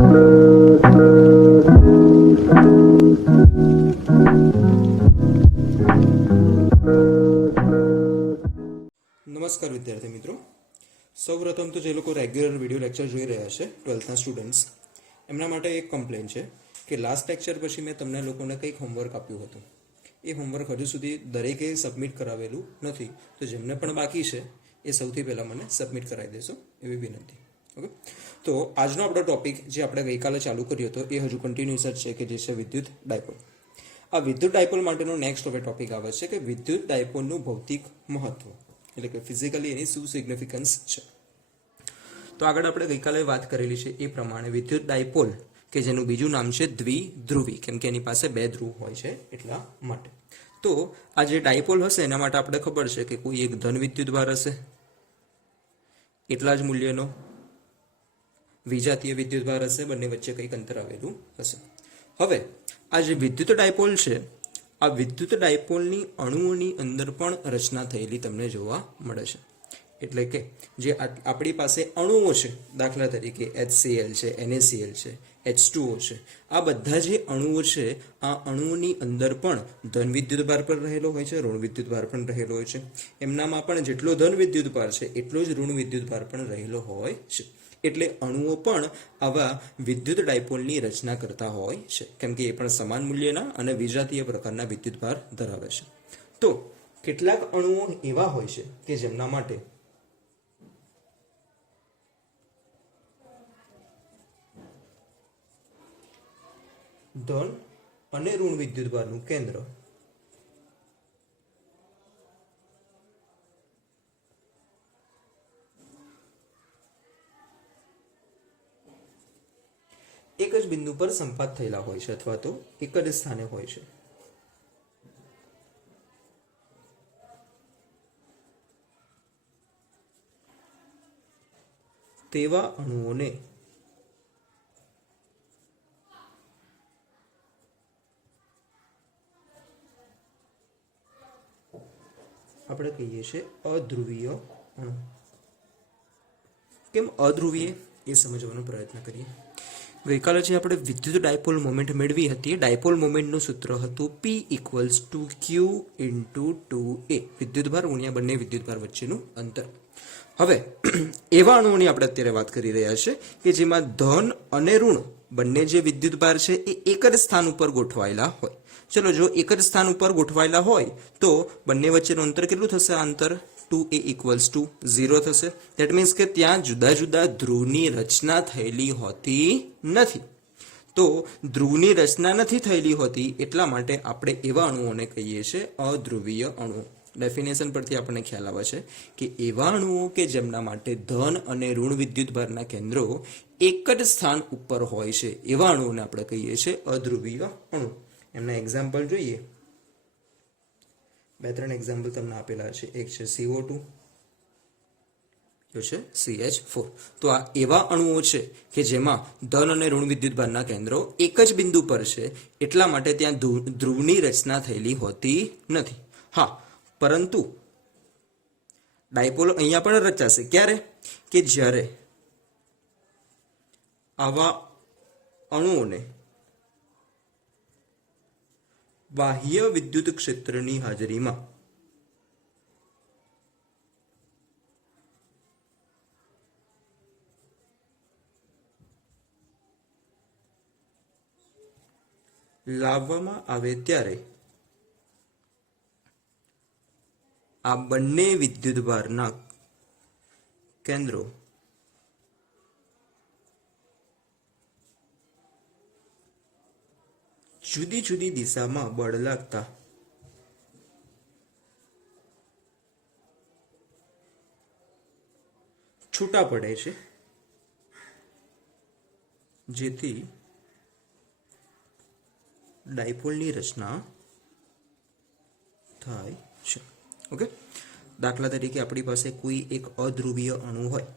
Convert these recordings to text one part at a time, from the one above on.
નમસ્કાર વિદ્યાર્થી મિત્રો, સૌપ્રથમ તો જે લોકો રેગ્યુલર વિડીયો લેક્ચર જોઈ રહ્યા છે 12થના સ્ટુડન્ટ્સ, એમના માટે એક કમ્પ્લેન છે કે લાસ્ટ લેક્ચર પછી મેં તમને લોકોને કંઈક હોમવર્ક આપ્યું હતું. એ હોમવર્ક હજુ સુધી દરેકે સબમિટ કરાવેલું નથી, તો જેમને પણ બાકી છે એ સૌથી પહેલાં મને સબમિટ કરાવી દેશો એવી વિનંતી. ઓકે, તો આજનો આપણો ટોપિક જે આપણે ગઈકાલે ચાલુ કર્યો હતો એ હજુ કન્ટિન્યુઅસ જ છે, કે જે છે વિદ્યુત ડાયપોલ. આ વિદ્યુત ડાયપોલ માટેનો નેક્સ્ટ હવે ટોપિક આવે છે કે વિદ્યુત ડાયપોલનું ભૌતિક મહત્વ, એટલે કે ફિઝિકલી એની શું સિગ્નિફિકન્સ છે. તો આગળ આપણે ગઈકાલે વાત કરેલી છે એ પ્રમાણે વિદ્યુત ડાયપોલ, કે જેનું બીજું નામ છે દ્વિધ્રુવી, કેમ કે એની પાસે બે ધ્રુવ હોય છે એટલા માટે. તો આ જે ડાયપોલ હશે એના માટે આપણે ખબર છે કે કોઈ એક ધન વિદ્યુત ભાર હશે એટલા જ મૂલ્યનો, વિજાતીય વિદ્યુત ભાર હશે, બંને વચ્ચે કંઈક અંતર આવેલું હશે. હવે આ જે વિદ્યુત ડાયપોલ છે, આ વિદ્યુત ડાયપોલની અણુઓની અંદર પણ રચના થયેલી તમને જોવા મળે છે. એટલે કે જે આપણી પાસે અણુઓ છે, દાખલા તરીકે HCl છે, NaCl છે, H2O છે, આ બધા જે અણુઓ છે આ અણુઓની અંદર પણ ધન વિદ્યુત ભાર પણ રહેલો હોય છે, ઋણ વિદ્યુત ભાર પણ રહેલો હોય છે. એમનામાં પણ જેટલો ધન વિદ્યુત ભાર છે એટલો જ ઋણ વિદ્યુત ભાર પણ રહેલો હોય છે. એટલે અણુઓ પણ આવા વિદ્યુત ડાયપોલની રચના કરતા હોય છે, કેમ કે એ પણ સમાન મૂલ્યના અને વિજાતીય પ્રકારના વિદ્યુત ભાર ધરાવે છે. તો કેટલાક અણુઓ એવા હોય છે કે જેમના માટે ધન અને ઋણ વિદ્યુત ભારનું કેન્દ્ર એક જ બિંદુ પર સંપાત થયેલા હોય છે અથવા તો એક જ સ્થાને હોય છે. તેવા અણુઓને આપણે કહીએ છીએ અધ્રુવીય અણુ. કેમ અધ્રુવીય એ સમજવાનો પ્રયત્ન કરીએ. ગઈકાલે જે આપણે વિદ્યુત ડાયપોલ મોમેન્ટ મેળવી હતી, ડાયપોલ મોમેન્ટનું સૂત્ર હતું P = Q × 2A, વિદ્યુતભાર ગુણ્યા બંને વિદ્યુતભાર વચ્ચેનું અંતર. હવે એવા અણુઓની આપણે અત્યારે વાત કરી રહ્યા છે કે જેમાં ધન અને ઋણ બંને જે વિદ્યુતભાર છે એ એક જ સ્થાન ઉપર ગોઠવાયેલા હોય. ચલો, જો એક જ સ્થાન ઉપર ગોઠવાયેલા હોય તો બંને વચ્ચેનું અંતર કેટલું થશે? અંતર 2A = 0 થશે. ધેટ મીન્સ કે ત્યાં જુદા જુદા ધ્રુવની રચના થયેલી હોતી નથી. તો ધ્રુવની રચના નથી થયેલી હોતી એટલા માટે આપણે એવા અણુઓને કહીએ છીએ અધ્રુવીય અણુઓ. ડેફિનેશન પરથી આપણને ખ્યાલ આવે છે કે એવા અણુઓ કે જેમના માટે ધન અને ઋણ વિદ્યુત ભારના કેન્દ્રો એક જ સ્થાન ઉપર હોય છે, એવા અણુઓને આપણે કહીએ છીએ અધ્રુવીય અણુ. એમના એક્ઝામ્પલ જોઈએ. 2-3 એક્ઝામ્પલ તમને આપેલા છે. એક છે CO2, જો છે CH4. તો આ એવા અણુઓ છે કે જેમાં ધન અને ઋણ વિદ્યુત ભારના કેન્દ્રો એક જ બિંદુ પર છે એટલા માટે ત્યાં ધ્રુવની રચના થયેલી હોતી નથી. હા, પરંતુ ડાયપોલ અહીંયા પણ રચાશે. ક્યારે? કે જ્યારે આવા અણુઓને બાહ્ય વિદ્યુત ક્ષેત્રની હાજરીમાં લાવવામાં આવે ત્યારે આ બંને વિદ્યુતભારના કેન્દ્રો જુદી જુદી દિશામાં બળ લાગતા છૂટા પડે છે, જેથી ડાયપોલની રચના થાય છે. ઓકે, દાખલા તરીકે આપણી પાસે કોઈ એક અધ્રુવીય અણુ હોય,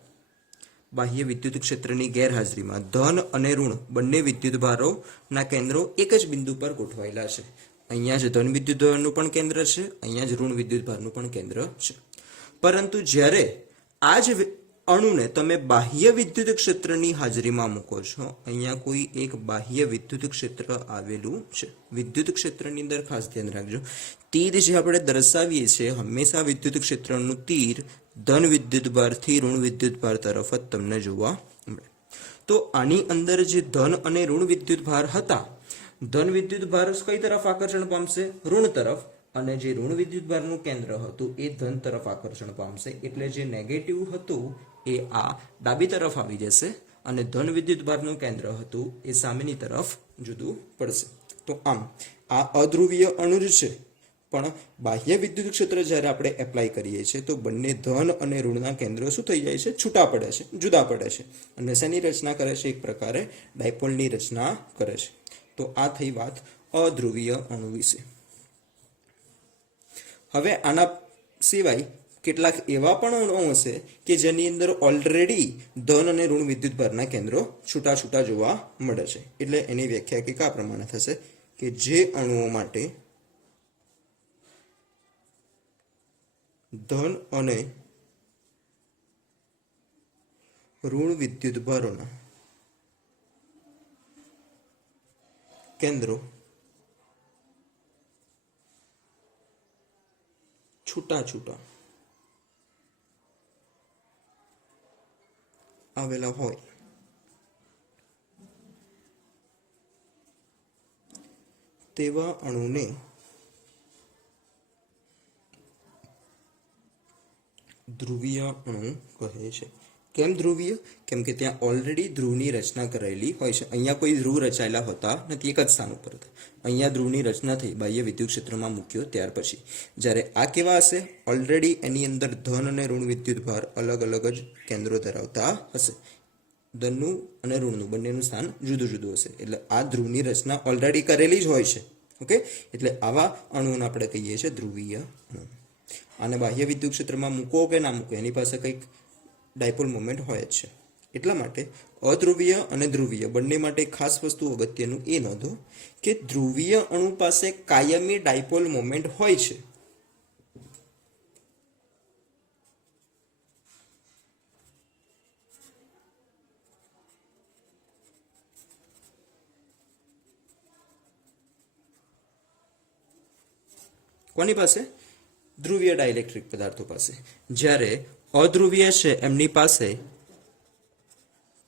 બાહ્ય વિદ્યુત ક્ષેત્રની ગેરહાજરીમાં ધન અને ઋણ બંને વિદ્યુતભારોના કેન્દ્રો એક જ બિંદુ પર ગોઠવાયેલા છે. અહીંયા જ ધન વિદ્યુતભારનું પણ કેન્દ્ર છે, અહીંયા જ ઋણ વિદ્યુતભારનું પણ કેન્દ્ર છે. પરંતુ જ્યારે આ જ અણુને તમે બાહ્ય વિદ્યુત ક્ષેત્રની હાજરીમાં મૂકો છો, અહીંયા કોઈ એક બાહ્ય વિદ્યુત ક્ષેત્ર આવેલું છે. વિદ્યુત ક્ષેત્રની અંદર ખાસ ધ્યાન રાખજો, તીર જે આપણે દર્શાવીએ છીએ હંમેશા વિદ્યુત ક્ષેત્રનું તીર ધન વિદ્યુતભારથી ઋણ વિદ્યુતભાર તરફ જ તમને જોવા મળે. તો આની અંદર જે ધન અને ઋણ વિદ્યુતભાર હતા, ધન વિદ્યુતભાર કઈ તરફ આકર્ષણ પામશે? ઋણ તરફ. અને જે ઋણ વિદ્યુતભારનું કેન્દ્ર હતું એ ધન તરફ આકર્ષણ પામશે. એટલે જે નેગેટિવ હતું એ આ ડાબી તરફ આવી જશે અને ધન વિદ્યુતભારનું કેન્દ્ર હતું એ સામેની તરફ જુદું પડશે. તો આમ આ અધ્રુવીય અણુ જ છે, પણ બાહ્ય વિદ્યુત ક્ષેત્ર જ્યારે આપણે એપ્લાય કરીએ છીએ તો બંને ધન અને ઋણના કેન્દ્રો શું થઈ જાય છે? છૂટા પડે છે, જુદા પડે છે. અને શેની રચના કરે છે? એક પ્રકારે ડાયપોલની રચના કરે છે. તો આ થઈ વાત અધ્રુવીય અણુ વિશે. હવે આના સિવાય કેટલાક એવા પણ અણુ હશે કે જેની અંદર ઓલરેડી ધન અને ઋણ વિદ્યુતભારના કેન્દ્રો છૂટા છૂટા જોવા મળે છે. એટલે એની વ્યાખ્યા કંઈક આ પ્રમાણે થશે કે જે અણુઓ માટે ધન અને ઋણ વિદ્યુતભારોના કેન્દ્રો છૂટા છૂટા આવેલા હોય તેવા અણુને ધ્રુવીય અણુ કહે છે. કેમ ધ્રુવીય? કેમ કે ત્યાં ઓલરેડી ધ્રુવની રચના કરેલી હોય છે. અહીંયા કોઈ ધ્રુવ રચાયેલા હોતા નથી, એક જ સ્થાન ઉપર હતા. અહીંયા ધ્રુવની રચના થઈ બાહ્ય વિદ્યુત ક્ષેત્રમાં મૂક્યો ત્યાર પછી. જ્યારે આ કેવા હશે? ઓલરેડી એની અંદર ધન અને ઋણ વિદ્યુતભાર અલગ અલગ જ કેન્દ્રો ધરાવતા હશે. ધનનું અને ઋણનું બંનેનું સ્થાન જુદું જુદું હશે. એટલે આ ધ્રુવની રચના ઓલરેડી કરેલી જ હોય છે. ઓકે, એટલે આવા અણુઓને આપણે કહીએ છીએ ધ્રુવીય અણુ. આને બાહ્ય વિદ્યુત ક્ષેત્રમાં મૂકો કે ના મૂકો એની પાસે કંઈક ડાયપોલ મોમેન્ટ હોય જ છે. એટલા માટે અધ્રુવીય અને ધ્રુવીય બંને માટે ખાસ વસ્તુ અગત્યનું એ નોંધો કે ધ્રુવીય અણુ પાસે કાયમી ડાયપોલ મોમેન્ટ હોય છે. કોની પાસે? ધ્રુવીય ડાઇલેક્ટ્રિક પદાર્થો પાસે. જ્યારે અધ્રુવીય છે એમની પાસે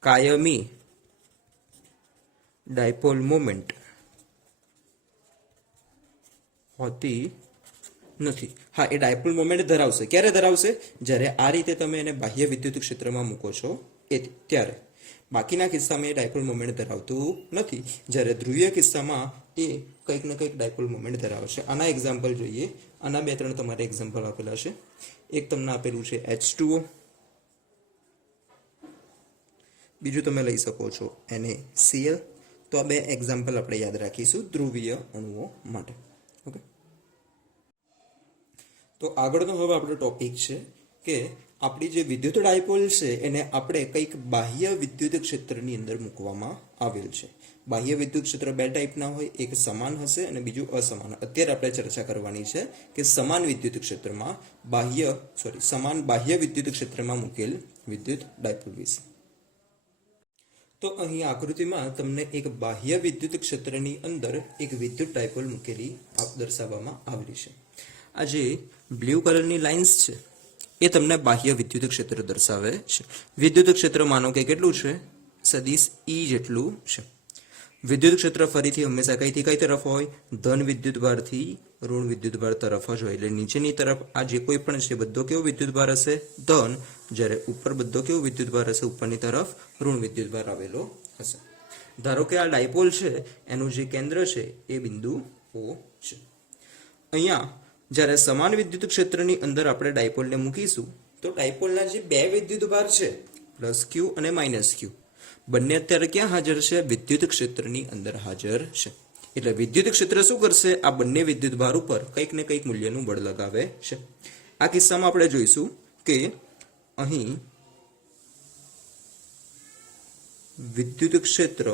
કાયમી ડાયપોલ મોમેન્ટ હોતી નથી. હા, એ ડાયપોલ મોમેન્ટ ધરાવશે. ક્યારે ધરાવશે? જ્યારે આ રીતે તમે એને બાહ્ય વિદ્યુત ક્ષેત્રમાં મૂકો છો ત્યારે. બાકીના કિસ્સામાં એ ડાયપોલ મોમેન્ટ ધરાવતું નથી. જ્યારે ધ્રુવીય કિસ્સામાં એ કંઈક ને કંઈક ડાયપોલ મોમેન્ટ ધરાવશે. આના એક્ઝામ્પલ જોઈએ. આના 2-3 તમારે એક્ઝામ્પલ આપેલા છે. એક તમને આપેલું છે H2O, બીજું તમે લઈ શકો છો NaCl. તો આ 2 એક્ઝામ્પલ આપણે યાદ રાખીશું ધ્રુવીય અણુઓ માટે. ઓકે, તો આગળનો હવે આપણો ટોપિક છે કે આપણી જે વિદ્યુત ડાયપોલ છે એને આપણે કંઈક બાહ્ય વિદ્યુત ક્ષેત્રની અંદર મૂકવામાં આવેલ છે. બાહ્ય વિદ્યુત ક્ષેત્ર 2 ટાઈપના હોય, એક સમાન હશે અને બીજું અસમાન. અત્યારે આપણે ચર્ચા કરવાની છે કે સમાન વિદ્યુત ક્ષેત્રમાં સમાન બાહ્ય વિદ્યુત ક્ષેત્રમાં મૂકેલ વિદ્યુત ડાયપોલ વિશે. તો અહીં આકૃતિમાં તમને એક બાહ્ય વિદ્યુત ક્ષેત્રની અંદર એક વિદ્યુત ડાયપોલ મૂકેલી દર્શાવવામાં આવેલી છે. આ જે બ્લુ કલરની લાઇન્સ છે એ તમને બાહ્ય વિદ્યુત ક્ષેત્ર દર્શાવે છે. વિદ્યુત ક્ષેત્ર માનો કે કેટલું છે? સદિશ E જેટલું છે. વિદ્યુત ક્ષેત્ર ફરીથી હંમેશા કઈ તરફ હોય? ધન વિદ્યુતભારથી ઋણ વિદ્યુતભાર તરફ જ હોય. એટલે નીચેની તરફ આ જે કોઈ પણ છે બધો કેવો વિદ્યુતભાર હશે? ધન. જ્યારે ઉપર બધો કેવો વિદ્યુતભાર હશે? ઉપરની તરફ ઋણ વિદ્યુતભાર આવેલો હશે. ધારો કે આ ડાયપોલ છે એનું જે કેન્દ્ર છે એ બિંદુ O છે. અહીંયા જ્યારે સમાન વિદ્યુત ક્ષેત્રની અંદર આપણે ડાયપોલને મૂકીશું તો ડાયપોલના જે 2 વિદ્યુતભાર છે +Q અને -Q બંને અત્યારે ક્યાં હાજર છે? વિદ્યુત ક્ષેત્રની અંદર હાજર છે. એટલે વિદ્યુત ક્ષેત્ર શું કરશે? આ બંને વિદ્યુતભાર ઉપર કંઈક ને કંઈક મૂલ્યનું બળ લગાવે છે. આ કિસ્સામાં આપણે જોઈશું કે અહીં વિદ્યુત ક્ષેત્ર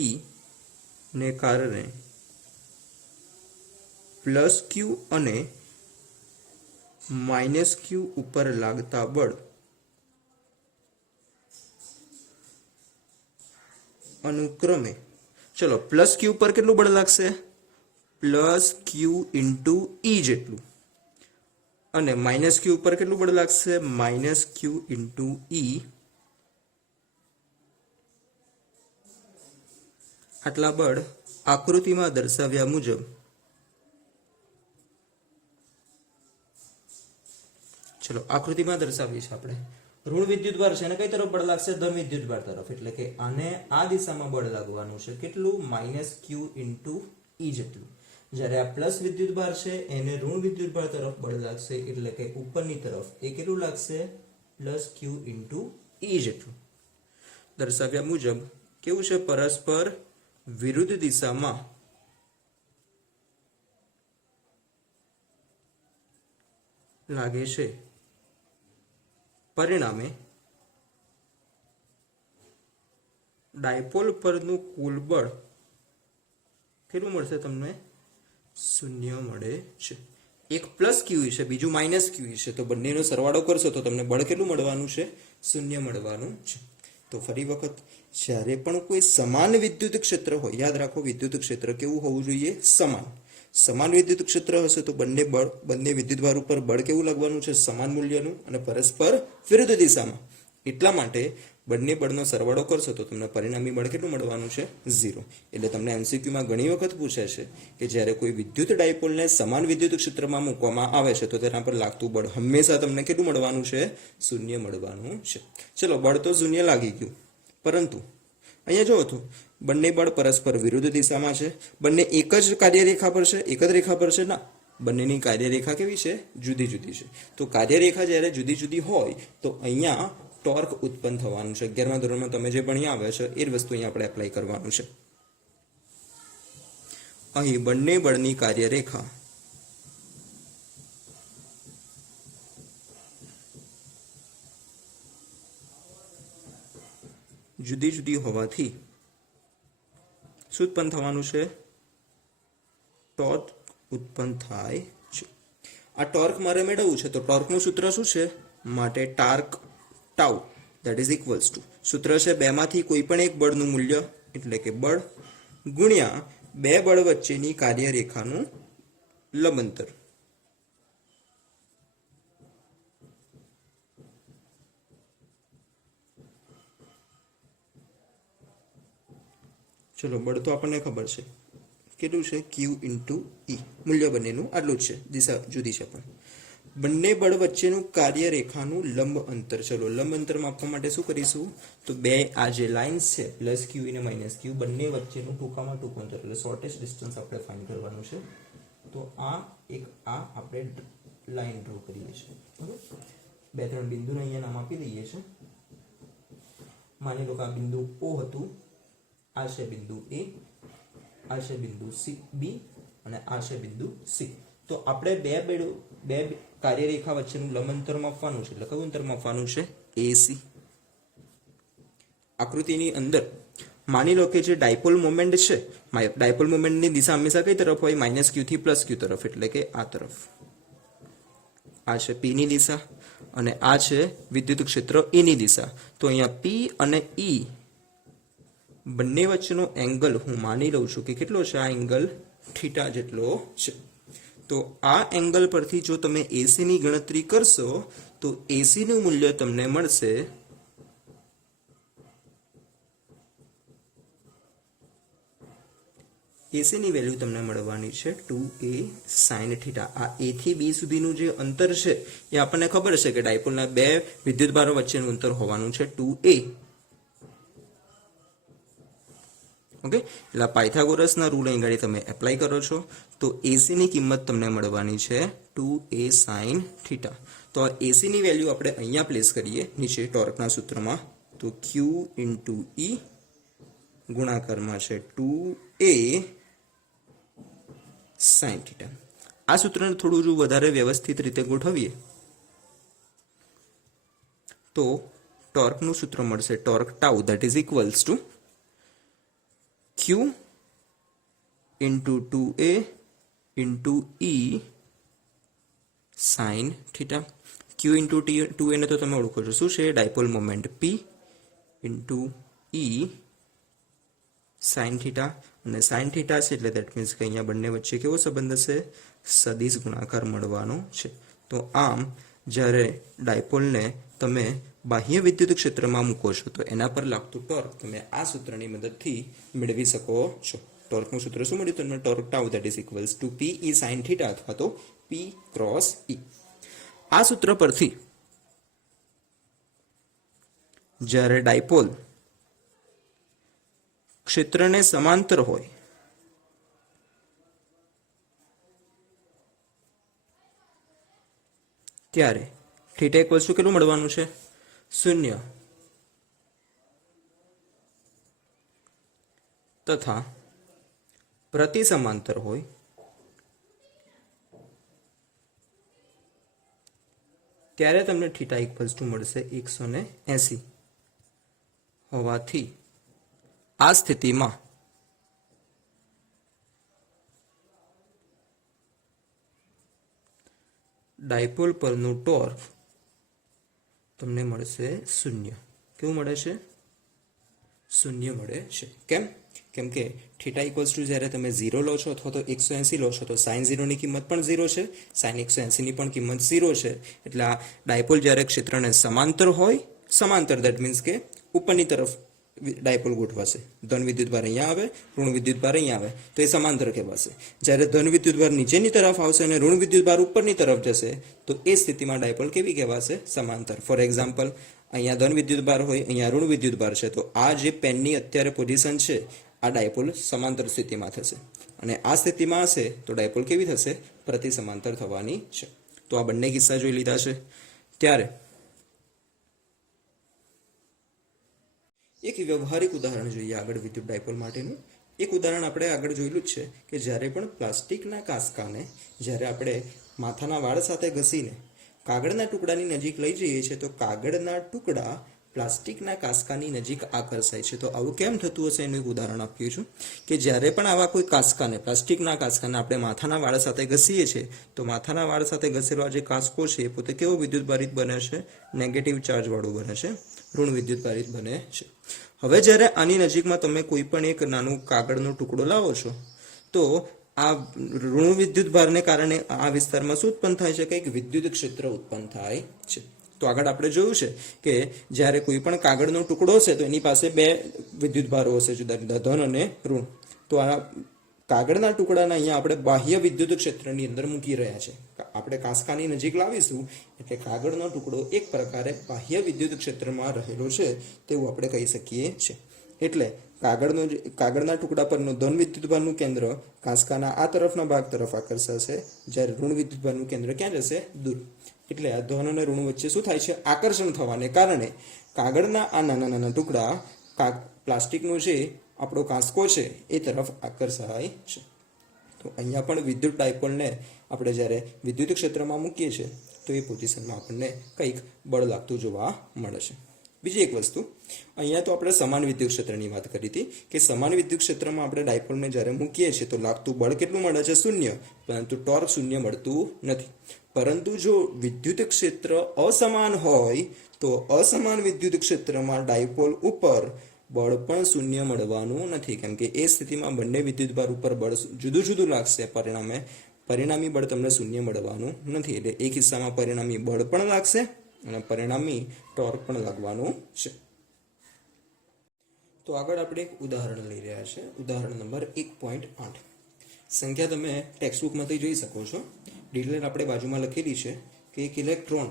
E ને કારણે +Q અને માઇનસ ક્યુ ઉપર લાગતા બળ અનુક્રમે, ચલો પ્લસ ક્યુ પર કેટલું બળ લાગશે? પ્લસ ક્યુ ઇન્ટુ ઈ જેટલું, અને માઇનસ ક્યુ ઉપર કેટલું બળ લાગશે? માઇનસ ક્યુ ઇન્ટુ ઈ. આટલા બળ આકૃતિમાં દર્શાવ્યા મુજબ ચલો આકૃતિમાં દર્શાવીએ છીએ આપણે. ઋણ વિદ્યુતભાર છે અને કઈ તરફ બળ લાગશે? ધન વિદ્યુતભાર તરફ. એટલે કે આને આ દિશામાં બળ લાગવાનું છે. કેટલું? માઇનસ ક્યુ ઇન્ટુ ઈ જેટલું. જ્યારે આ પ્લસ વિદ્યુતભાર છે એને ઋણ વિદ્યુતભાર તરફ બળ લાગશે, એટલે કે ઉપરની તરફ એ કેટલું લાગશે? પ્લસ ક્યુ ઇન્ટુ ઈ જેટલું. દર્શાવ્યા મુજબ કેવું છે? પરસ્પર વિરુદ્ધ દિશામાં લાગે છે. પરિણામે ડાયપોલ પરનું કુલ બળ કેટલું મળશે તમને? શૂન્ય મળે છે. એક પ્લસ ક્યુ છે, બીજું માઇનસ ક્યુ છે, તો બંનેનો સરવાળો કરશો તો તમને બળ કેટલું મળવાનું છે? શૂન્ય મળવાનું છે. તો ફરી વખત, જ્યારે પણ કોઈ સમાન વિદ્યુત ક્ષેત્ર હોય, યાદ રાખો વિદ્યુત ક્ષેત્ર કેવું હોવું જોઈએ? સમાન. સમાન વિદ્યુત ક્ષેત્ર હશે તો બંને વિદ્યુતભાર ઉપર બળ કેવું લાગવાનું છે? સમાન મૂલ્યનું અને પરસ્પર વિરુદ્ધ દિશામાં. એટલા માટે બંને બળનો સરવાળો કરશો તો તમને પરિણામી બળ કેટલું મળવાનું છે? 0. એટલે તમને એમસીક્યુમાં ઘણી વખત પૂછે છે કે જ્યારે કોઈ વિદ્યુત ડાયપોલને સમાન વિદ્યુત ક્ષેત્રમાં મૂકવામાં આવે છે તો તેના પર લાગતું બળ હંમેશા તમને કેટલું મળવાનું છે? શૂન્ય મળવાનું છે. ચલો, બળ તો શૂન્ય લાગી ગયું, પરંતુ અહીંયા જો તો બંને બળ પરસ્પર વિરુદ્ધ દિશામાં છે. બંને એક જ કાર્યરેખા પર છે? એક જ રેખા પર છે? ના, બંનેની કાર્યરેખા કેવી છે? જુદી જુદી છે. તો કાર્યરેખા જ્યારે જુદી જુદી હોય તો અહીંયા ટોર્ક ઉત્પન્ન થવાનું છે. 11મા ધોરણમાં તમે જે ભણ્યા આવ્યા છે એ જ વસ્તુ અહીંયા આપણે એપ્લાય કરવાનું છે. અહીં બંને બળની કાર્યરેખા જુદી જુદી હોવાથી શું ઉત્પન્ન થવાનું છે? ટોર્ક ઉત્પન્ન થાય છે. આ ટોર્ક મારે મેળવવું છે તો ટોર્કનું સૂત્ર શું છે? માટે torque tau that is equals to, સૂત્ર છે બેમાંથી કોઈ પણ એક બળનું મૂલ્ય, એટલે કે બળ ગુણ્યા બે બળ વચ્ચેની કાર્યરેખાનું લંબ અંતર. ચલો, બળ તો આપણને ખબર છે કેટલું છે? ક્યુ ઇન્ટુ ઈ. મૂલ્ય બંનેનું આટલું જ છે, દિશા જુદી છે પણ. બંને બળ વચ્ચેનું કાર્યરેખાનું લંબ અંતર. ચલો, લંબ અંતર માપવા માટે શું કરીશું? તો બે આ જે લાઇન્સ છે પ્લસ ક્યુ અને માઇનસ ક્યુ, બંને વચ્ચેનું ટૂંકામાં ટૂંકું અંતર, એટલે શોર્ટેસ્ટ ડિસ્ટન્સ આપણે ફાઇન્ડ કરવાનું છે. તો આ આપણે લાઇન ડ્રો કરીએ છીએ. બરાબર, બે ત્રણ બિંદુને અહીંયા નામ આપી દઈએ છીએ. માની લો કે આ બિંદુ ઓ હતું, આ છે બિંદુ એ, આ છે બિંદુ સી બી અને આ છે બિંદુ સી. તો આપણે બે કાર્યરેખા વચ્ચેનું લંબ અંતર માપવાનું છે. એટલે કયું અંતર માપવાનું છે? એસી. આકૃતિની અંદર માની લો કે જે ડાયપોલ મોમેન્ટ છે, ડાયપોલ મોમેન્ટની દિશા હંમેશા કઈ તરફ હોય? માઇનસ ક્યુ થી પ્લસ ક્યુ તરફ, એટલે કે આ તરફ. આ છે પી ની દિશા અને આ છે વિદ્યુત ક્ષેત્ર ઈ ની દિશા. તો અહીંયા પી અને ઈ બંને વચ્ચેનો એંગલ હું માની લઉં છું કે કેટલો છે? આ એંગલ થીટા જેટલો છે. તો આ એંગલ પરથી જો તમે એસી ની ગણતરી કરશો તો એસી નું મૂલ્ય તમને મળશે એસી ની વેલ્યુ તમને મળવાની છે 2a sin થીટા. આ એ થી બી સુધીનું જે અંતર છે એ આપણને ખબર છે કે ડાયપોલના બે વિદ્યુતભારો વચ્ચેનું અંતર હોવાનું છે 2a. ઓકે, એટલે પાયથાગોરસના રૂલ અહીં ગાડી તમે એપ્લાય કરો છો તો એસી ની કિંમત તમને મળવાની છે 2a sin થીટા. તો આ એસી ની વેલ્યુ આપણે અહીંયા પ્લેસ કરીએ નીચે ટોર્કના સૂત્રમાં. તો q ઇન્ટુ ઈ ગુણાકારમાં છે 2a sin થીટા. આ સૂત્રને થોડું જો વધારે વ્યવસ્થિત રીતે ગોઠવીએ તો ટોર્કનું સૂત્ર મળશે torque tau that is equals to q into 2a into e sine theta. Q into two એને તો તમે ઓળખો છો, શું છે? Dipole moment p into E sine theta. અને સાઇન થીટા છે એટલે દેટ મીન્સ કે અહીંયા બંને વચ્ચે કેવો સંબંધ હશે? સદિશ ગુણાકાર મળવાનો છે. તો આમ જ્યારે ડાયપોલને તમે બાહ્ય વિદ્યુત ક્ષેત્રમાં મૂકો છો તો એના પર લાગતું ટોર્ક તમે આ સૂત્રની મદદથી મેળવી શકો છો. ટોર્કનું સૂત્ર શું મળ્યું તમને? Torque tau that is equals two P E sine theta અથવા તો પી ક્રોસ ઈ. આ સૂત્ર પરથી જ્યારે ડાયપોલ ક્ષેત્રને સમાંતર હોય ત્યારે થીટા ઇક્વલ્સ ટુ કેટલું મળવાનું છે? 0. તથા પ્રતિ સમાંતર હોય ત્યારે તમને થીટા ઇક્વલ્સ ટુ મળશે 180. હોવાથી આ સ્થિતિમાં ડાયપોલ પરનું ટોર્ક તમને મળશે 0. કેવું મળે છે? 0 મળે છે. કેમ કે થીટા ઇક્વલ્સ ટુ જ્યારે તમે 0 લો છો અથવા તો 180 લો છો તો સાઇન 0 ની કિંમત પણ 0 છે, સાઇન 180 ની પણ કિંમત 0 છે. એટલે આ ડાયપોલ જ્યારે ક્ષેત્રને સમાંતર હોય, સમાંતર દેટ મીન્સ કે ઉપરની તરફ ડાયપોલ ગોઠવાશે. ધન વિદ્યુતભાર અહીંયા આવે, ઋણ વિદ્યુતભાર અહીંયા આવે તો એ સમાંતર કહેવાશે. જ્યારે ધન વિદ્યુતભાર નીચેની તરફ આવશે અને ઋણ વિદ્યુતભાર ઉપરની તરફ જશે તો એ સ્થિતિમાં ડાયપોલ કેવી કહેવાશે? સમાંતર. ફોર એક્ઝામ્પલ, અહીંયા ધન વિદ્યુતભાર હોય, અહીંયા ઋણ વિદ્યુતભાર છે, તો આ જે પેનની અત્યારે પોઝિશન છે આ ડાયપોલ સમાંતર સ્થિતિમાં થશે. અને આ સ્થિતિમાં હશે તો ડાયપોલ કેવી થશે? પ્રતિ સમાંતર થવાની છે. તો આ બંને કિસ્સા જોઈ લીધા છે. ત્યારે એક વ્યવહારિક ઉદાહરણ જોઈએ આગળ વિદ્યુત ડાયપોલ માટેનું. એક ઉદાહરણ આપણે આગળ જોયેલું જ છે કે જ્યારે પણ પ્લાસ્ટિકના કાંસકાને જ્યારે આપણે માથાના વાળ સાથે ઘસીને કાગળના ટુકડાની નજીક લઈ જઈએ છીએ તો કાગળના ટુકડા પ્લાસ્ટિકના કાંસકાની નજીક આકર્ષાય છે. તો આવું કેમ થતું હશે એનું એક ઉદાહરણ આપ્યું છું કે જ્યારે પણ આવા કોઈ કાંસકાને, પ્લાસ્ટિકના કાંસકાને આપણે માથાના વાળ સાથે ઘસીએ છીએ તો માથાના વાળ સાથે ઘસેલો જે કાંસકો છે એ પોતે કેવો વિદ્યુતભારિત બને છે? નેગેટિવ ચાર્જ વાળું બને છે, ઋણ વિદ્યુતભારિત બને છે. હવે જ્યારે આની નજીકમાં તમે કોઈ પણ એક નાનું કાગળનો ટુકડો લાવો છો તો આ ઋણ વિદ્યુતભારને કારણે આ વિસ્તારમાં શું ઉત્પન્ન થાય છે? કંઈક વિદ્યુત ક્ષેત્ર ઉત્પન્ન થાય છે. તો આગળ આપણે જોયું છે કે જ્યારે કોઈ પણ કાગળનો ટુકડો છે તો એની પાસે બે વિદ્યુતભારો હશે, જુદા જુદા, ધન અને ઋણ. તો આ કાગળના ટુકડાને અહીંયા આપણે બાહ્ય વિદ્યુત ક્ષેત્રની અંદર મૂકી રહ્યા છે. આપણે કાંસકાની નજીક લાવીશું એટલે કાગળનો ટુકડો એક પ્રકારે બાહ્ય વિદ્યુત ક્ષેત્રમાં રહેલો છે તેવું આપણે કહી શકીએ છીએ. એટલે કાગળના ટુકડા પરનું ધન વિદ્યુતભારનું કેન્દ્ર કાંસકાના આ તરફના ભાગ તરફ આકર્ષાશે, જ્યારે ઋણ વિદ્યુતભારનું કેન્દ્ર ક્યાં જશે? દૂર. એટલે આ ધન અને ઋણ વચ્ચે શું થાય છે? આકર્ષણ થવાને કારણે કાગળના આ નાના નાના ટુકડા પ્લાસ્ટિકનું જે આપણો કાંસકો છે એ તરફ આકર્ષાય છે. તો અહીંયા પણ વિદ્યુત ડાયપોલને આપણે જ્યારે વિદ્યુત ક્ષેત્રમાં મૂકીએ છીએ તો એ પોઝિશનમાં આપણને કંઈક બળ લાગતું જોવા મળે છે. બીજી એક વસ્તુ, અહીંયા તો આપણે સમાન વિદ્યુત ક્ષેત્રની વાત કરી હતી કે સમાન વિદ્યુત ક્ષેત્રમાં આપણે ડાયપોલને જ્યારે મૂકીએ છીએ તો લાગતું બળ કેટલું મળે છે? 0. પરંતુ ટોર્ક 0 મળતું નથી. પરંતુ જો વિદ્યુત ક્ષેત્ર અસમાન હોય તો અસમાન વિદ્યુત ક્ષેત્રમાં ડાયપોલ ઉપર બળ પણ 0 મળવાનું નથી, કેમ કે એ સ્થિતિમાં બંને વિદ્યુતભાર ઉપર બળ જુદું જુદું લાગશે. પરિણામી બળ તમને 0 મળવાનું નથી. એટલે એ કિસ્સામાં પરિણામી બળ પણ લાગશે અને પરિણામી ટોર્ક પણ લાગવાનું છે. તો આગળ આપણે એક ઉદાહરણ લઈ રહ્યા છે. ઉદાહરણ નંબર 1.8. સંખ્યા તમે ટેક્સ્ટબુકમાંથી જોઈ શકો છો. ડિટેલ આપણે બાજુમાં લખેલી છે કે એક ઇલેક્ટ્રોન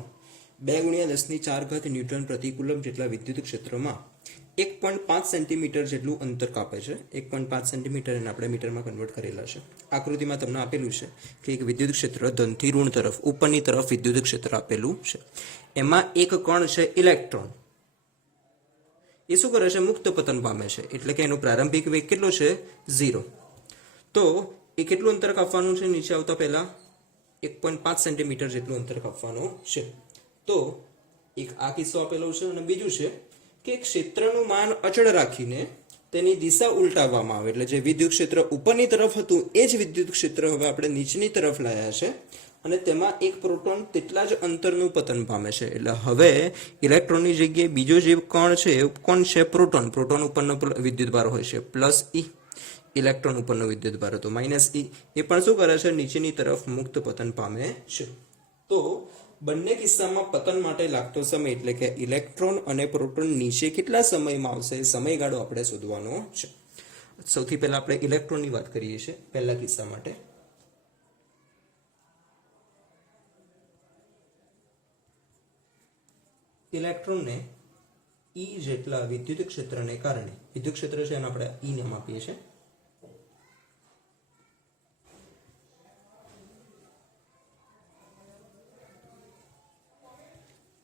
2 × 10⁴ ન્યૂટન પ્રતિ કુલમ જેટલા વિદ્યુત ક્ષેત્રમાં 1.5 સેન્ટીમીટર જેટલું અંતર કાપે છે. 1.5 સેન્ટીમીટર એને આપણે મીટરમાં કન્વર્ટ કરેલા છે. આકૃતિમાં તમને આપેલું છે કે એક વિદ્યુત ક્ષેત્ર ધનથી ઋણ તરફ, ઉપરની તરફ વિદ્યુત ક્ષેત્ર આપેલું છે. એમાં એક કણ છે ઇલેક્ટ્રોન, એ શું કરે છે? મુક્ત પતન પામે છે. એટલે કે એનો પ્રારંભિક વેગ કેટલો છે? 0. તો એ કેટલું અંતર કાપવાનું છે? નીચે આવતા પહેલા 1.5 સેન્ટીમીટર જેટલું અંતર કાપવાનું છે. તો એક આ કિસ્સો આપેલો છે અને બીજું છે કે ક્ષેત્રનું માન અચળ રાખીને તેની દિશા ઉલટાવવામાં આવે. એટલે જે વિદ્યુત ક્ષેત્ર ઉપરની તરફ હતું એ જ વિદ્યુત ક્ષેત્ર હવે આપણે નીચેની તરફ લાયા છે અને તેમાં એક પ્રોટોન તેટલા જ અંતરનું પતન પામે છે. એટલે હવે ઇલેક્ટ્રોનની જગ્યાએ બીજો જે કણ છે એ કોણ છે? પ્રોટોન. પ્રોટોન ઉપરનો વિદ્યુતભાર હોય છે પ્લસ ઈ, ઇલેક્ટ્રોન ઉપરનો વિદ્યુતભાર હતો માઇનસ ઈ. એ પણ શું કરે છે? નીચેની તરફ મુક્ત પતન પામે છે. તો બંને કિસ્સામાં પતન માટે લાગતો સમય એટલે કે ઇલેક્ટ્રોન અને પ્રોટોન નીચે કેટલા સમયમાં આવશે સમયગાળો આપણે શોધવાનો છે. સૌથી પહેલા આપણે ઇલેક્ટ્રોનની વાત કરીએ છીએ પહેલા કિસ્સા માટે. ઇલેક્ટ્રોનને ઈ જેટલા વિદ્યુત ક્ષેત્રને કારણે, વિદ્યુત ક્ષેત્ર છે એને આપણે ઈ નામ આપીએ છીએ,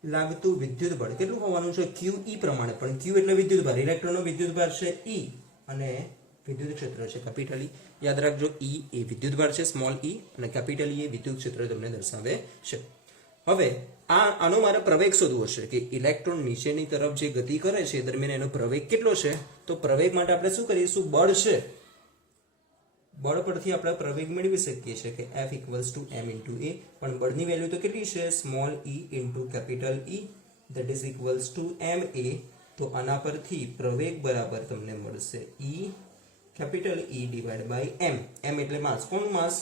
લાગતું વિદ્યુત બળ કેટલું હોવાનું છે? QE પ્રમાણે. પણ Q એટલે વિદ્યુતભાર, ઇલેક્ટ્રોનનો વિદ્યુતભાર છે E અને વિદ્યુત ક્ષેત્ર છે કેપિટલ E. યાદ રાખજો, E એ વિદ્યુતભાર છે સ્મોલ e અને કેપિટલ E એ વિદ્યુત ક્ષેત્ર તમને દર્શાવે છે. હવે આનો મારે પ્રવેગ શોધવો છે કે ઇલેક્ટ્રોન નીચેની તરફ જે ગતિ કરે છે દરમિયાન એનો પ્રવેગ કેટલો છે. તો પ્રવેગ માટે આપણે શું કરીશું? બળ છે, બળ પરથી આપણે પ્રવેગ મેળવી શકીએ છીએ કે F = m × a. પણ બળની વેલ્યુ તો કેટલી છે? Small e × capital E, that is equals to ma. તો આના પરથી પ્રવેગ બરાબર તમને મળશે E capital E divide by m. m એટલે માસ. કોનું માસ?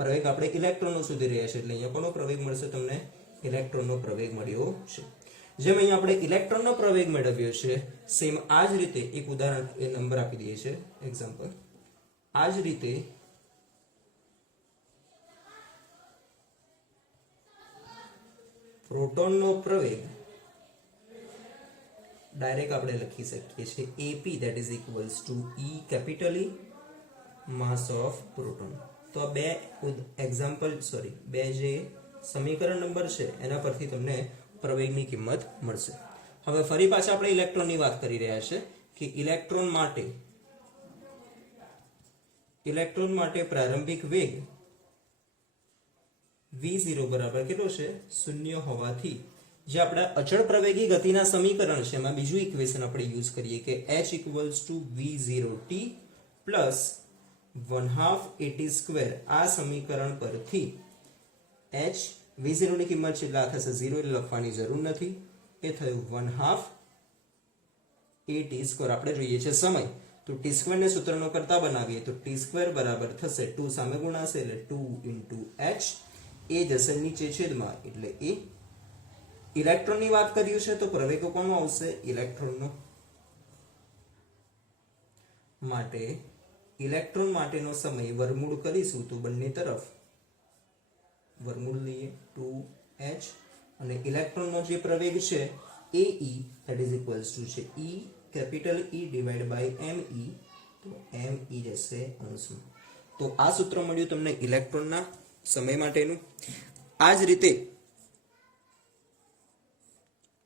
પ્રવેગ આપણે ઇલેક્ટ્રોનનો શોધી રહ્યા છે એટલે અહીંયા કોનો પ્રવેગ મળશે તમને? ઇલેક્ટ્રોનનો પ્રવેગ મળ્યો છે. જેમ અહીંયા આપણે ઇલેક્ટ્રોનનો પ્રવેગ મેળવ્યો છે સેમ આ જ રીતે એક ઉદાહરણ એ નંબર આપી દઈએ છે એક્ઝામ્પલ. આ જ રીતે પ્રોટોનનો પ્રવેગ ડાયરેક્ટ આપણે લખી શકીએ છીએ AP, that is equals to E capital E mass of proton. તો આ બે જે સમીકરણ નંબર છે એના પરથી તમને પ્રવેગની કિંમત મળશે. હવે ફરી પાછા આપણે ઇલેક્ટ્રોનની વાત કરી રહ્યા છે કે ઇલેક્ટ્રોન માટે પ્રારંભિક વેગ v0 બરાબર કેટલો છે? 0 હોવાથી જે આપણા અચળ પ્રવેગી ગતિના સમીકરણ છે એમાં બીજું ઇક્વેશન આપણે યુઝ કરીએ કે h = v0t પ્લસ 1/2 at². આ સમીકરણ પરથી h v0 ની કિંમત કેટલા થશે? 0 એટલે લખવાની જરૂર નથી. એ થયું 1/2 at². આપણે જોઈએ છે સમય, તો t² ને સૂત્રનો કરતા બનાવીએ તો t² બરાબર થશે 2 સામે ગુણાશે એટલે 2 × h. એ જશે નીચે છેદમાં એટલે એ. ઇલેક્ટ્રોનની વાત કર્યું છે તો પ્રવેગ કોનો આવશે? ઇલેક્ટ્રોનનો. માટે ઇલેક્ટ્રોન માટેનો સમય વર્ગમૂળ કરીશું તો બંને તરફ વર્ગમૂળ લઈએ 2h અને ઇલેક્ટ્રોનનો જે પ્રવેગ છે AE, that is equals to છે E capital E divide by me. તો me જશે અંશમાં. તો આ સૂત્ર મળ્યું તમને ઇલેક્ટ્રોનના સમય માટેનું. આ જ રીતે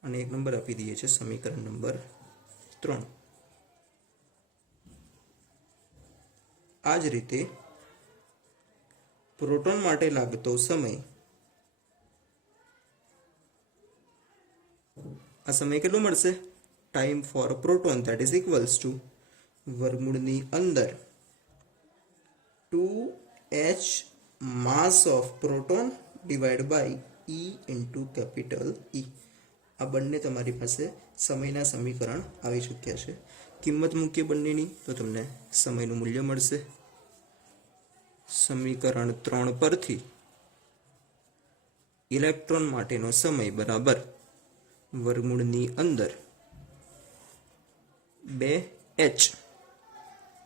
અને એક નંબર આપી દઈએ છે સમીકરણ નંબર 3. આ જ રીતે પ્રોટોન માટે લાગતો સમય, આ સમય કેટલો મળશે? Time for proton, that is equals to વર્ગમૂળની અંદર 2h mass of proton divided by E into capital E. આ બંને તમારી પાસે સમયના સમીકરણ આવી ચૂક્યા છે. કિંમત મૂકીએ બંનેની તો તમને સમયનું મૂલ્ય મળશે. સમીકરણ 3 પરથી ઇલેક્ટ્રોન માટેનો સમય બરાબર વર્ગમૂળની અંદર 2h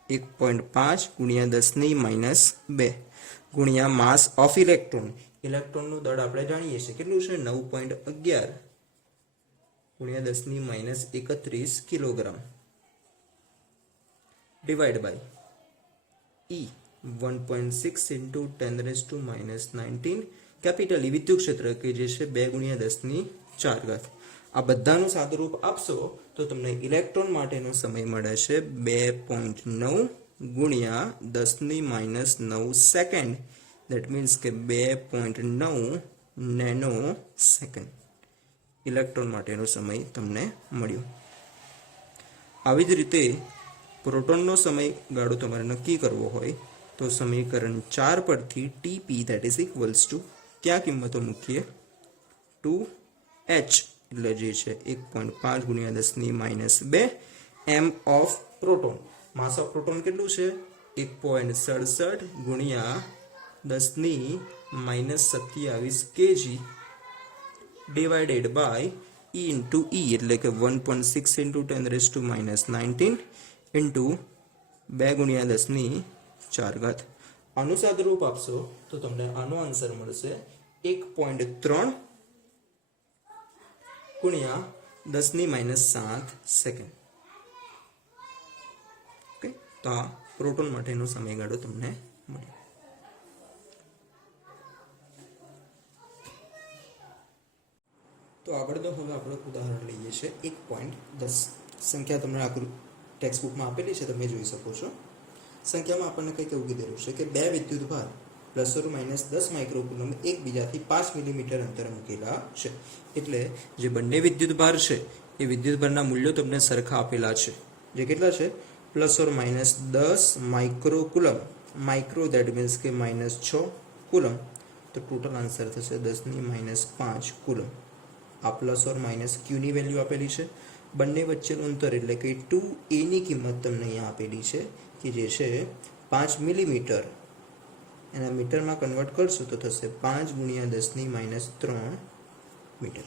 1.5 × 10⁻² ગુણ્યા માસ ઓફ ઇલેક્ટ્રોન. ઇલેક્ટ્રોનનું દળ આપણે જાણીએ છીએ કેટલું છે? 9.11 × 10⁻31 kilogram divide by E 1.6 × 10⁻19 capital E વિદ્યુત ક્ષેત્ર કે જે છે 2 × 10⁴. આ બધાનું સાદુરૂપ આપશો તો તમને ઇલેક્ટ્રોન માટેનો સમય મળે છે 2.9 × 10⁻9 સેકન્ડ. that means કે 2.9 નેનો સેકન્ડ ઇલેક્ટ્રોન માટેનો સમય તમને મળ્યો. આવી જ રીતે પ્રોટોનનો સમયગાળો તમારે નક્કી કરવો હોય તો સમીકરણ 4 પરથી TP, that is equals to क्या किंमतो मूकीए 2h એટલે જે છે 1.5 ગુણ્યા 10⁻². M of proton, mass of proton કેટલું છે 1.67 ગુણ્યા 10⁻27 kg divided by E into E એટલે કે 1.6 ઇન્ટુ 10⁻19 ઇન્ટુ 2 ગુણ્યા 10⁴. આનું સાદુરૂપ આપશો તો તમને આનો આન્સર મળશે 1.3 ગુણ્યા 10⁻7 સેકન્ડ. ઓકે, તો આ પ્રોટોન માટેનો સમયગાળો તમને મળ્યો. તો આગળનો હવે આપણે ઉદાહરણ લઈએ છીએ 1.10. સંખ્યા તમને ટેક્સ્ટબુકમાં આપેલી છે, તમે જોઈ શકો છો. સંખ્યામાં આપણને કંઈક એવું કીધેલું છે કે બે વિદ્યુતભાર ±10 માઇક્રોકુલમ એકબીજાથી 5 મિલીમીટર અંતરે મૂકેલા છે. એટલે જે બંને વિદ્યુતભાર છે એ વિદ્યુતભારના મૂલ્યો તમને સરખા આપેલા છે, જે કેટલા છે ±10 માઇક્રોકુલમ. માઇક્રો દેટ મીન્સ કે -6 કુલમ, તો ટોટલ આન્સર થશે 10⁻5 કુલમ. આ ± ક્યુની વેલ્યુ આપેલી છે. બંને વચ્ચેનું અંતર એટલે કે 2a ની કિંમત તમને અહીંયા આપેલી છે કે જે છે 5 મિલીમીટર. એના મીટરમાં કન્વર્ટ કરશું તો થશે 5 ગુણ્યા 10⁻3 મીટર.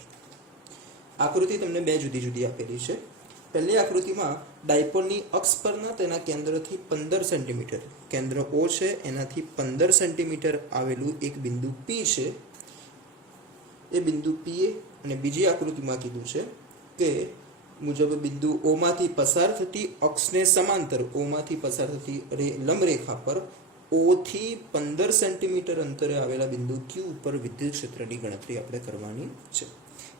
આકૃતિ તમને બે જુદી જુદી આપેલી છે. પહેલી આકૃતિમાં ડાયપોલની અક્ષ પરના તેના કેન્દ્રથી 15 સેન્ટીમીટર, કેન્દ્ર O છે એનાથી 15 સેન્ટીમીટર આવેલું એક બિંદુ P છે. એ બિંદુ P અને બીજી આકૃતિમાં કીધું છે કે મુજબ બિંદુ O માંથી પસાર થતી અક્ષને સમાંતર O માંથી પસાર થતી લંબરેખા પર O થી 15 સેન્ટીમીટર અંતરે આવેલા બિંદુ Q ઉપર વિદ્યુત ક્ષેત્રની ગણતરી આપણે કરવાની છે.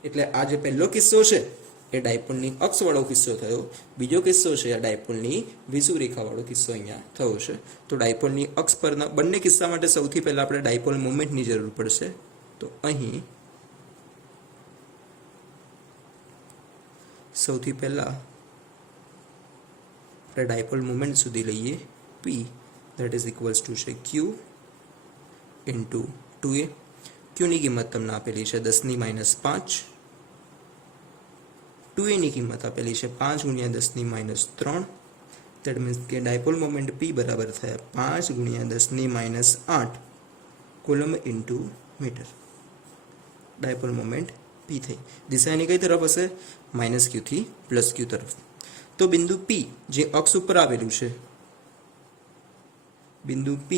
એટલે આ જે પહેલો કિસ્સો છે એ ડાયપોલની અક્ષવાળો કિસ્સો થયો. બીજો કિસ્સો છે આ ડાયપોલની વિષુવરેખાવાળો કિસ્સો અહીંયા થયો છે. તો ડાયપોલની અક્ષ પરના બંને કિસ્સા માટે સૌથી પહેલા આપણે ડાયપોલ મોમેન્ટની જરૂર પડશે. તો અહીં સૌથી પહેલા આપણે ડાયપોલ મોમેન્ટ સુધી લઈએ. P that is equals to છે Q into 2a. Qની કિંમત તમને આપેલી છે 10⁻5. 2a ની કિંમત આપેલી છે 5 ગુણ્યા 10⁻3. દેટ મીન્સ કે ડાયપોલ મોમેન્ટ P બરાબર થયા 5 ગુણ્યા 10⁻8 coulomb into metre. Dipole moment P થઈ. દિશા એની કઈ તરફ હશે? -q થી +q તરફ. તો બિંદુ P જે અક્ષ ઉપર આવેલું છે, બિંદુ P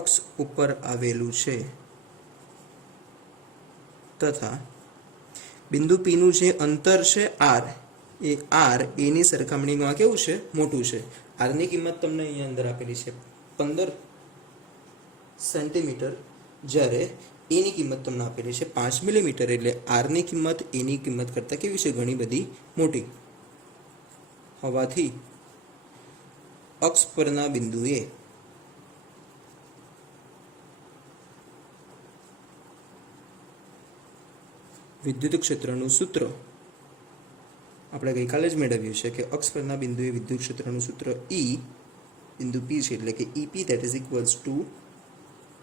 અક્ષ ઉપર આવેલું છે તથા બિંદુ P નું જે અંતર છે R, એ R એની સરખામણીમાં કેવું છે? મોટું છે. R ની કિંમત તમને અહીંયા અંદર આપેલી છે 15 સેન્ટીમીટર, જ્યારે A ની કિંમત તમને આપેલી છે 5 મિલીમીટર. એટલે R ની કિંમત A ની કિંમત કરતાં કેવી છે? ઘણી બધી મોટી હોવાથી અક્ષ પરના બિંદુએ વિદ્યુત ક્ષેત્રનું સૂત્ર આપણે ગઈકાલે જ મેળવ્યું છે કે અક્ષ પરના બિંદુએ વિદ્યુત ક્ષેત્રનું સૂત્ર E બિંદુ P છે એટલે કે EP that is equals to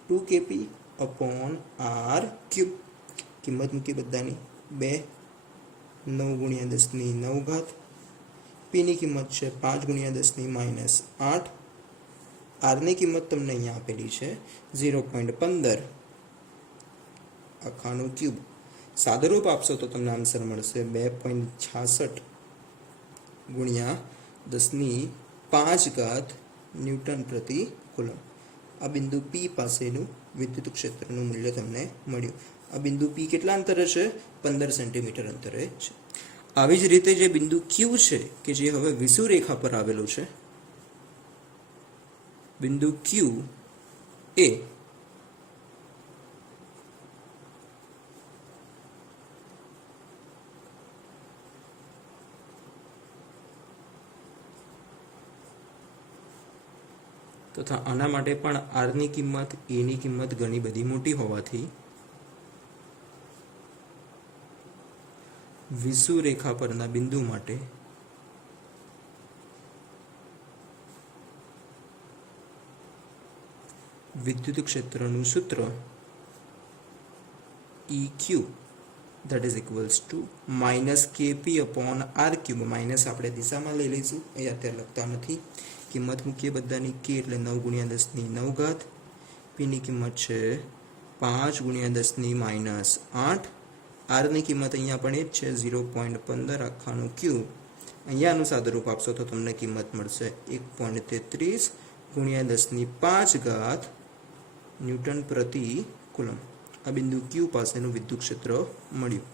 2kp upon r3. કિંમત મૂકી બધાની 2 9 ગુણ્યા 10⁹. P ની કિંમત છે 5 ગુણ્યા 10⁻8. R ની કિંમત તમને અહીંયા આપેલી છે 0.15 આખાનું ક્યુબ. સાદુરૂપ આપશો તો તમને આન્સર મળશે 2.66 ગુણ્યા 10⁵ ન્યૂટન પ્રતિ કુલમ. આ બિંદુ P પાસેનું વિદ્યુત ક્ષેત્રનું મૂલ્ય તમને મળ્યું. આ બિંદુ P કેટલા અંતરે છે? 15 સેન્ટીમીટર અંતરે છે. આવી જ રીતે જે બિંદુ Q છે કે જે હવે વિષુવરેખા પર આવેલું છે, બિંદુ Q એ તથા આના માટે પણ R ની કિંમત A ની કિંમત ઘણી બધી મોટી હોવાથી વિષુવરેખા પરના બિંદુ માટે વિદ્યુત ક્ષેત્રનું સૂત્ર EQ that is equals to minus kp upon r cube. Minus આપણે દિશામાં લઈ લઈશું, એ અત્યારે લખતા નથી. કિંમત મૂકીએ બધાની k એટલે 9 ગુણ્યા 10 ની 9 ઘાત. p ની કિંમત છે 5 ગુણ્યા 10 ની -8. r ની કિંમત અહીંયા પણ એ જ છે 0.15 આખાનું ક્યુબ. અહીંયાનું સાદુરૂપ આપશો તો તમને કિંમત મળશે 1.33 ગુણ્યા 10 ની 5 ઘાત ન્યૂટન પ્રતિ કુલમ. આ બિંદુ Q પાસેનું વિદ્યુત ક્ષેત્ર મળ્યું.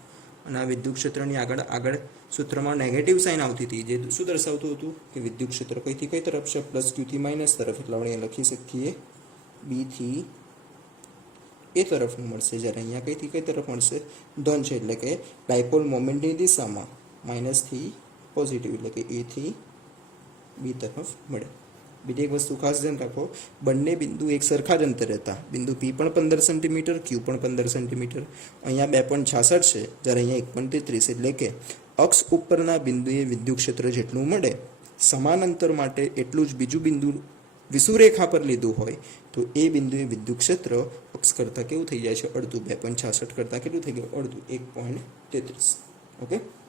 અને આ વિદ્યુત ક્ષેત્રની આગળ સૂત્રમાં નેગેટિવ સાઇન આવતી હતી, જે શું દર્શાવતું હતું કે વિદ્યુત ક્ષેત્ર કઈથી કઈ તરફ છે, પ્લસ Q થી માઇનસ તરફ. એટલે આપણે લખી શકીએ B થી એ તરફનું મળશે, જ્યારે અહીંયા કઈથી કઈ તરફ મળશે, ધન છે, એટલે કે ડાયપોલ મોમેન્ટની દિશામાં માઇનસથી પોઝિટિવ, એટલે કે A થી B તરફ મળે. બીજી એક વસ્તુ ખાસ ધ્યાન રાખો, બંને બિંદુ એક સરખા જ અંતરે હતા. બિંદુ P પણ 15 સેન્ટીમીટર, Q પણ 15 સેન્ટીમીટર. અહીંયા 2.66 છે, જ્યારે અહીંયા 1.33, એટલે કે અક્ષ ઉપરના બિંદુએ વિદ્યુત ક્ષેત્ર જેટલું મળે, સમાન અંતર માટે એટલું જ બીજું બિંદુ વિષુવરેખા પર લીધું હોય તો એ બિંદુએ વિદ્યુત ક્ષેત્ર અક્ષ કરતાં કેવું થઈ જાય છે, અડધું. 2.66 કરતાં કેટલું થઈ ગયું, અડધું, 1.33. ઓકે.